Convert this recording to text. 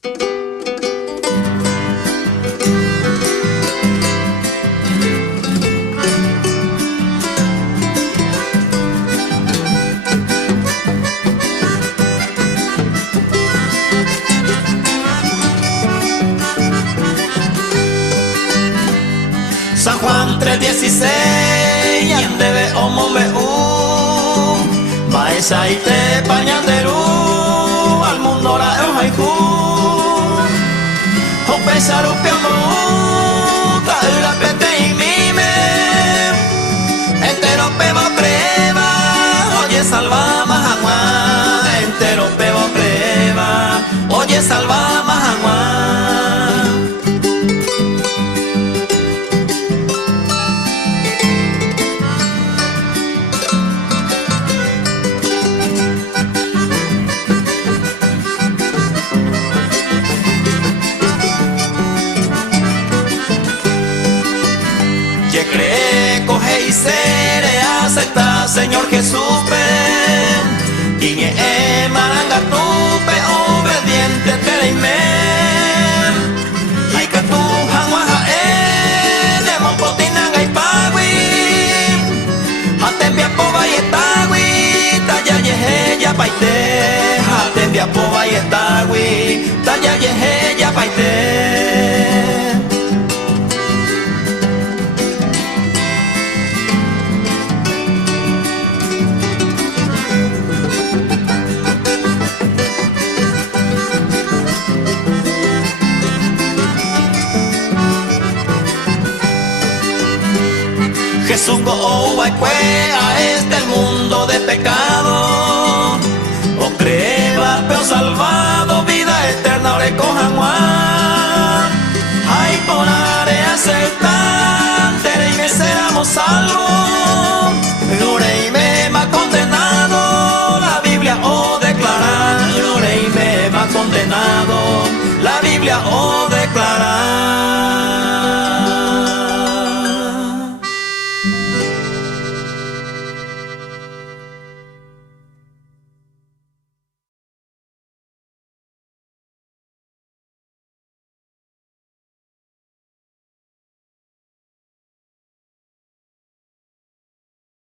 San Juan 3:16 Yandebe omo meu Baesa ite pañanderu Al mundo la el haiku Hope sarupi amor Kaula pete y mime Entero peba preva Oye salva mahangwa Entero peba preva Oye salva mahangwa. Que cree, coge y se acepta, Señor Jesús, ven. Y ni maranga tupe, obediente te leimen. Hay que tu hanguaja de monpotinanga y pagui. Hatembia poba y etagui, talla yeje ya paite. Hatembia poba y etagui, talla yeje ya paite. Jesús go a este mundo de pecado. O creba, pero salvado, vida eterna, ore cojan guan. Ay, por área aceptante, y me seramos salvos.